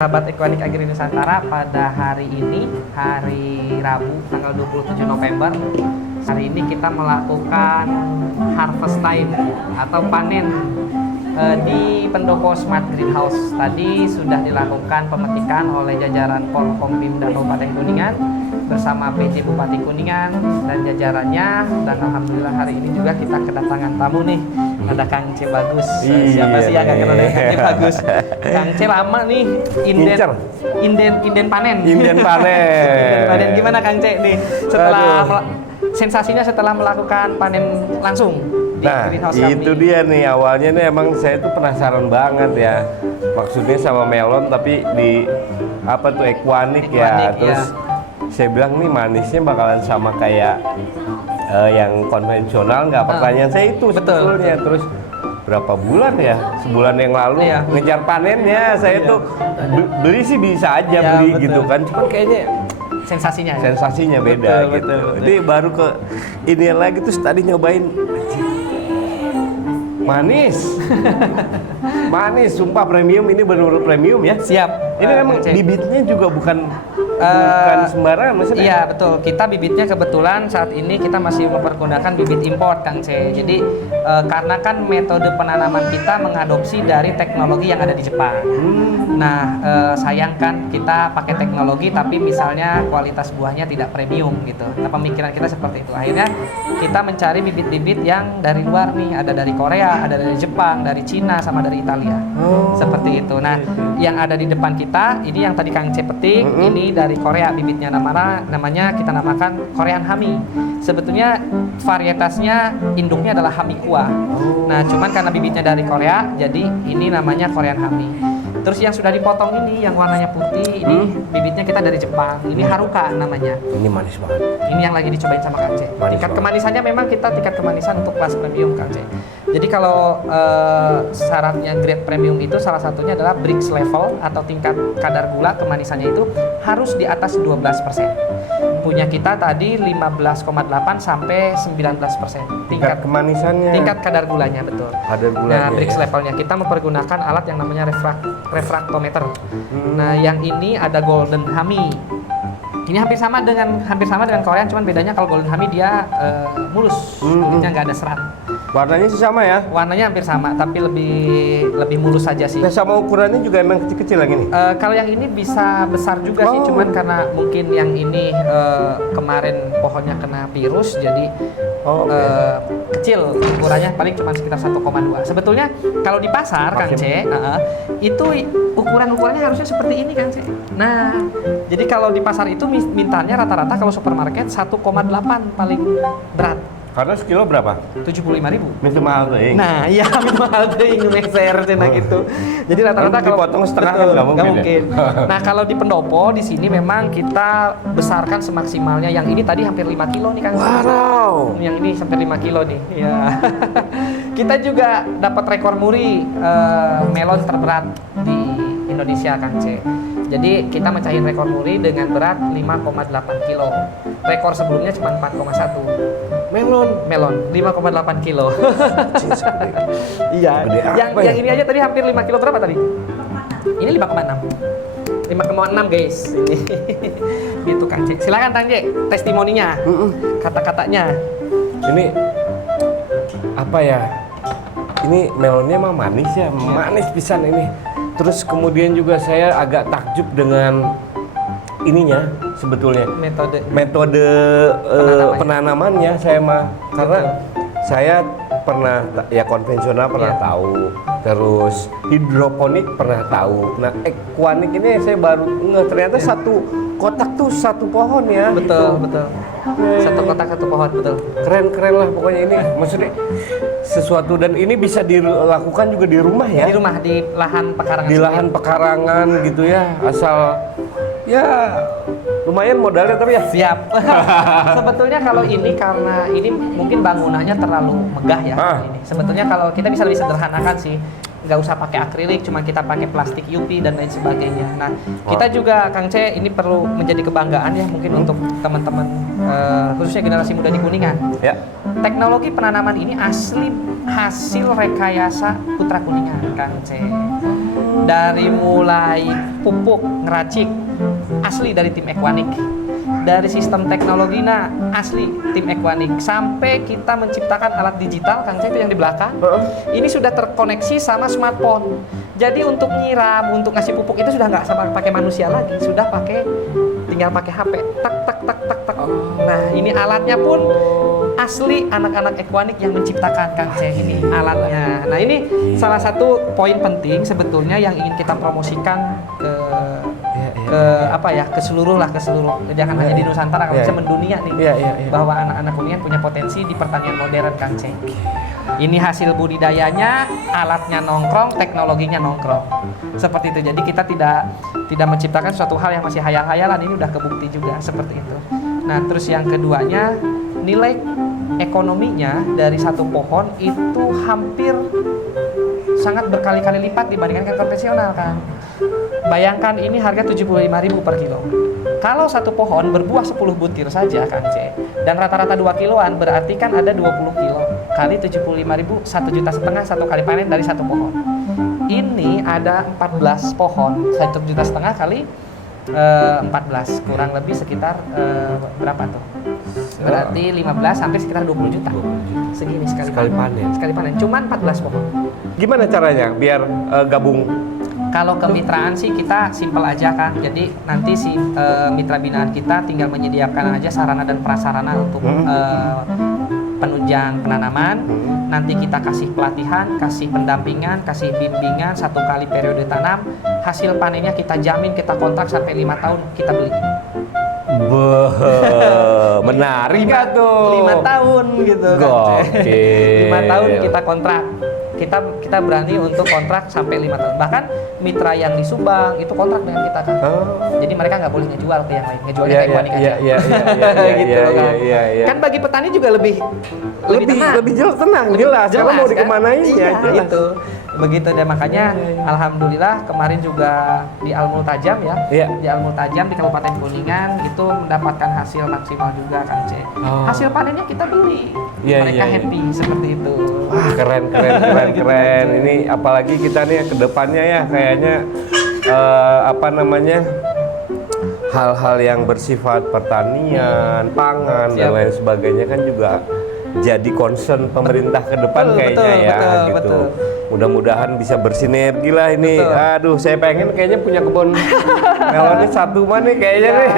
Sahabat Equanic Agri Nusantara, pada hari ini, hari Rabu, tanggal 27 November, hari ini kita melakukan harvest time atau panen di pendopo Smart Greenhouse. Tadi sudah dilakukan pemetikan oleh jajaran Porkompimda Kabupaten Kuningan bersama PJ Bupati Kuningan dan jajarannya, dan alhamdulillah hari ini juga kita kedatangan tamu nih. Ada Kang C Bagus. Siapa sih yang gak kenal Kang C Bagus? Kang C lama nih inden panen. Inden panen. Gimana Kang C nih setelah sensasinya setelah melakukan panen langsung di greenhouse kami? Itu dia nih, awalnya nih emang saya tuh penasaran banget ya. Maksudnya sama melon tapi di apa tuh equanic ya. Terus saya bilang nih manisnya bakalan sama kayak yang konvensional nggak? Pertanyaan saya itu sebetulnya. Terus berapa bulan ya? Sebulan yang lalu ngejar panennya. Saya tuh beli sih bisa aja beli gitu kan. Cuman kayaknya sensasinya beda gitu. Jadi baru ke ini lagi terus tadi nyobain manis. Manis, sumpah premium, ini benar-benar premium ya. Siap. Ini memang bibitnya juga bukan sembarangan maksudnya. Iya betul, kita bibitnya kebetulan saat ini kita masih mempergunakan bibit import Kang C. Jadi karena kan metode penanaman kita mengadopsi dari teknologi yang ada di Jepang. Nah sayang kan kita pakai teknologi tapi misalnya kualitas buahnya tidak premium gitu. Nah pemikiran kita seperti itu. Akhirnya kita mencari bibit-bibit yang dari luar nih, ada dari Korea, ada dari Jepang, dari Cina, sama dari Italia. Seperti itu. Nah yang ada di depan kita ini yang tadi Kang C petik, ini dari Korea bibitnya, namanya kita namakan Korean Hami. Sebetulnya varietasnya induknya adalah Hamikua. Nah cuman karena bibitnya dari Korea jadi ini namanya Korean Hami. Terus yang sudah dipotong ini yang warnanya putih ini bibitnya kita dari Jepang. Ini Haruka namanya. Ini manis banget. Ini yang lagi dicobain sama Kang C. Tingkat kemanisannya memang kita tingkat kemanisan untuk kelas premium Kang C. Jadi kalau syaratnya grade premium itu salah satunya adalah Brix level atau tingkat kadar gula kemanisannya itu harus di atas 12%. Punya kita tadi 15,8 sampai 19%. Tingkat kemanisannya. Tingkat kadar gulanya betul. Kadar gulanya. Nah, Brix levelnya kita mempergunakan alat yang namanya refraktometer. Nah, yang ini ada Golden Hami. Ini hampir sama dengan Korean, cuman bedanya kalau Golden Hami dia mulus, kulitnya nggak ada serat. Warnanya sih sama ya? Warnanya hampir sama, tapi lebih mulus saja sih. Nah, sama ukurannya juga emang kecil-kecil lagi nih? Kalau yang ini bisa besar juga sih, cuman karena mungkin yang ini kemarin pohonnya kena virus, jadi kecil ukurannya, paling cuma sekitar 1,2. Sebetulnya kalau di pasar, Kang C, itu ukurannya harusnya seperti ini, Kang C. Nah, jadi kalau di pasar itu mintanya rata-rata kalau supermarket 1,8 paling berat. Karena sekilo berapa? 75.000. Minta mahal tuh. Nah, iya minta mahal tuh ngeser cina gitu. Jadi rata-rata kalau dipotong setengah betul, nggak mungkin. Ya? Nah, kalau di pendopo di sini memang kita besarkan semaksimalnya. Yang ini tadi hampir 5 kilo nih Kang. Wow. Yang ini sampai 5 kilo nih. Ya. Kita juga dapat rekor muri melon terberat di Indonesia Kang C. Jadi kita mencahin rekor muri dengan berat 5,8 kilo. Rekor sebelumnya cuma 4,1. Melon 5,8 kilo. Iya. Yang ini aja tadi hampir 5 kilo, berapa tadi? Ini 5,6. 5,6 guys. Ini. Gitu Kang C. Silakan Kang C, testimoninya. Kata-katanya. Ini apa ya? Ini melonnya mah manis ya, manis pisan ini. Terus kemudian juga saya agak takjub dengan ininya sebetulnya metode penanamannya saya mah, karena saya pernah ya konvensional pernah tahu, terus hidroponik pernah tahu. Nah equanic ini saya baru ternyata satu kotak tuh satu pohon ya. Betul. Satu kotak satu pohon, betul. Keren lah pokoknya ini. Maksudnya sesuatu, dan ini bisa dilakukan juga di rumah ya. Di rumah, di lahan pekarangan. Di lahan pekarangan gitu ya, asal ya lumayan modalnya tapi ya. Siap. Sebetulnya kalau ini karena ini mungkin bangunannya terlalu megah ya. Ini. Sebetulnya kalau kita bisa lebih sederhanakan sih. Nggak usah pakai akrilik, cuma kita pakai plastik UV dan lain sebagainya. Nah, kita juga Kang C ini perlu menjadi kebanggaan ya mungkin untuk teman-teman khususnya generasi muda di Kuningan. Ya. Teknologi penanaman ini asli hasil rekayasa Putra Kuningan, Kang C. Dari mulai pupuk ngeracik asli dari tim Equanic, dari sistem teknologinya asli tim Equanic, sampai kita menciptakan alat digital Kang Cek itu yang di belakang. Ini sudah terkoneksi sama smartphone. Jadi untuk nyiram, untuk ngasih pupuk itu sudah nggak sama pakai manusia lagi, sudah tinggal pakai HP, tak tak tak tak tak. Nah ini alatnya pun asli anak-anak Equanic yang menciptakan Kang Cek ini alatnya. Nah ini salah satu poin penting sebetulnya yang ingin kita promosikan ke seluruh, jangan hanya di Nusantara, kalau bisa mendunia nih, bahwa anak-anak Kuningan punya potensi di pertanian modern Kang Cek. Ini hasil budidayanya, alatnya nongkrong, teknologinya nongkrong. Seperti itu. Jadi kita tidak menciptakan suatu hal yang masih hayal-hayalan, ini udah kebukti juga seperti itu. Nah, terus yang keduanya, nilai ekonominya dari satu pohon itu hampir sangat berkali-kali lipat dibandingkan konvensional kan. Bayangkan ini harga 75.000 per kilo. Kalau satu pohon berbuah 10 butir saja Kang C, dan rata-rata 2 kiloan, berarti kan ada 20 kilo kali 75.000, 1,5 juta satu kali panen dari satu pohon. Ini ada 14 pohon, 1,5 juta kali 14, kurang lebih sekitar berapa tuh? Berarti 15 sampai sekitar 20 juta. Segini sekali panen. Sekali panen, cuman 14 pohon. Gimana caranya biar gabung? Kalau kemitraan sih kita simpel aja kan. Jadi nanti si mitra binaan kita tinggal menyediakan aja sarana dan prasarana untuk penunjang penanaman. Nanti kita kasih pelatihan, kasih pendampingan, kasih bimbingan 1 kali periode tanam. Hasil panennya kita jamin, kita kontrak sampai 5 tahun kita beli. Menarik gak tuh? 5 tahun gitu kan. 5 tahun kita kontrak. Kita berani untuk kontrak sampai 5 tahun. Bahkan mitra yang di Subang itu kontrak dengan kita kan. Jadi mereka nggak boleh ngejual ke yang lain, ngejualnya ke Equanic aja. Gitu kan. Kan bagi petani juga lebih tenang, jelas karena mau dikemanainnya. Gitu. Begitu deh, makanya alhamdulillah kemarin juga di Al-Multajam ya. Di Al-Multajam di Kabupaten Kuningan itu mendapatkan hasil maksimal juga Kang C. Hasil panennya kita beli. Mereka happy seperti itu. Wah, keren. Ini apalagi kita nih ke depannya ya kayaknya hal-hal yang bersifat pertanian, pangan dan lain sebagainya kan juga jadi concern pemerintah ke depan kayaknya gitu. Mudah-mudahan bisa bersinergi lah ini. Aduh, saya pengen kayaknya punya kebun melonnya satu mana kayaknya nih.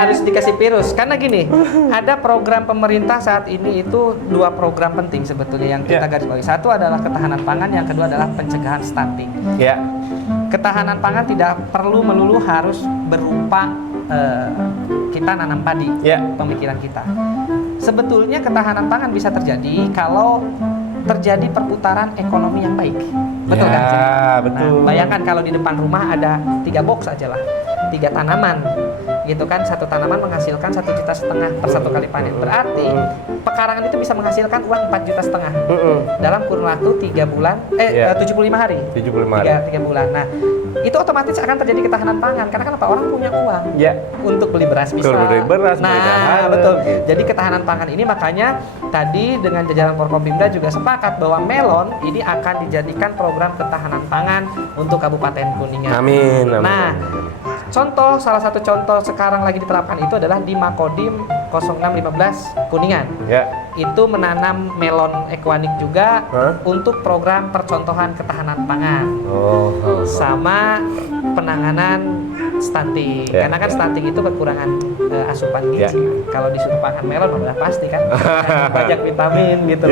Harus dikasih virus. Karena gini, ada program pemerintah saat ini itu 2 program penting sebetulnya yang kita garis bawahi. Satu adalah ketahanan pangan, yang kedua adalah pencegahan stunting. Ketahanan pangan tidak perlu melulu harus berupa kita nanam padi, pemikiran kita. Sebetulnya ketahanan pangan bisa terjadi kalau terjadi perputaran ekonomi yang baik. Betul kan? Betul. Nah, bayangkan kalau di depan rumah ada 3 box aja lah, 3 tanaman, gitu kan? Satu tanaman menghasilkan 1,5 juta per 1 kali panen. Berarti pekarangan itu bisa menghasilkan uang 4,5 juta dalam kurun waktu 3 bulan, 75 hari. 3 bulan. Nah, itu otomatis akan terjadi ketahanan pangan karena kenapa? Orang punya uang untuk beli beras bisa. Betul. Gitu. Jadi ketahanan pangan ini makanya tadi dengan jajaran Forkopimda juga sepakat bahwa melon ini akan dijadikan program ketahanan pangan untuk Kabupaten Kuningan. Amin. Nah, salah satu contoh sekarang lagi diterapkan itu adalah di Makodim 0615 Kuningan. Itu menanam melon Equanic juga untuk program percontohan ketahanan pangan. Sama penanganan stunting. Karena kan stunting itu kekurangan asupan gizi. Kalau disuruh makan melon udah pasti kan banyak vitamin gitu.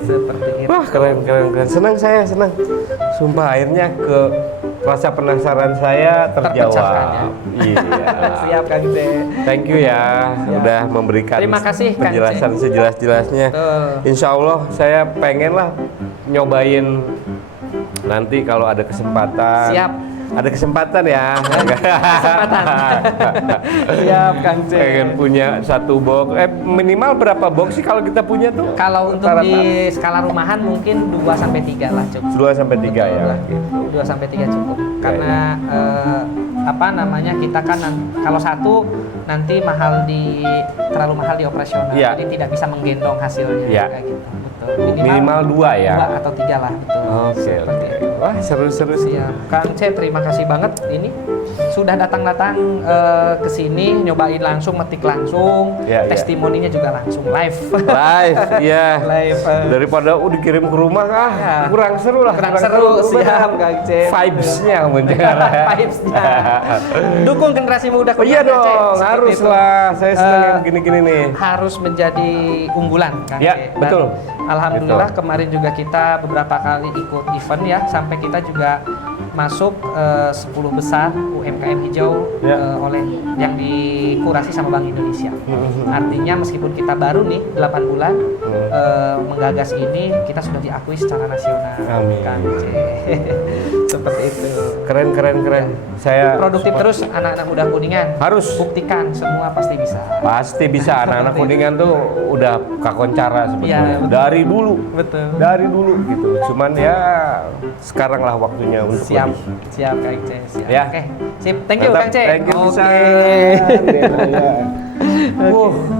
Seperti itu. Wah, keren. Senang. Sumpah akhirnya rasa penasaran saya terjawab. Siap Kang C. Thank you ya, udah memberikan Terima kasih, penjelasan sejelas-jelasnya. Insya Allah saya pengen lah nyobain nanti kalau ada kesempatan. Siap. Ada kesempatan ya. Siap Kang C. Pengen punya 1 box. Minimal berapa box sih kalau kita punya tuh? Kalau untuk di skala rumahan mungkin 2-3 lah cukup. 2-3 ya. 2-3 cukup. Karena kita kan kalau 1 nanti terlalu mahal di operasional. Jadi tidak bisa menggendong hasilnya kayak gitu. Betul. Minimal 2 ya. 2 atau 3 lah, betul. Oke. Wah, seru-seru sih. Siap. Kang C, terima kasih banget ini sudah datang-datang ke sini, nyobain langsung, metik langsung, Ya, ya. testimoninya juga langsung live. Live, iya. Live. Daripada dikirim ke rumah, Ya. kurang seru lah. Kurang seru, siap Kang C. Vibes-nya mungkin. Vibes-nya. Dukung generasi muda Oh iya Kang C. dong, Seperti harus itu. lah. Saya senang yang Eh, gini-gini nih. Harus menjadi unggulan Kang Ya, C. Dan betul. Alhamdulillah kemarin juga kita beberapa kali ikut event ya, sampai kita juga masuk 10 besar UMKM hijau Ya. oleh yang dikurasi sama Bank Indonesia. Artinya meskipun kita baru nih 8 bulan menggagas ini, kita sudah diakui secara nasional. Amin. Kang C. Seperti itu. Keren. Saya Produktif terus anak-anak muda Kuningan. Harus. Buktikan semua pasti bisa. Pasti bisa. Anak-anak Kuningan tuh udah kakoncara sebetulnya. Iya, betul. Dari dulu. Betul. Dari dulu gitu. Cuman ya sekarang lah waktunya untuk Siap, lebih. siap Kang C. Siap. Ya. Oke, sip. Thank you Mantap. Kang C. Thank you Oke. pisan.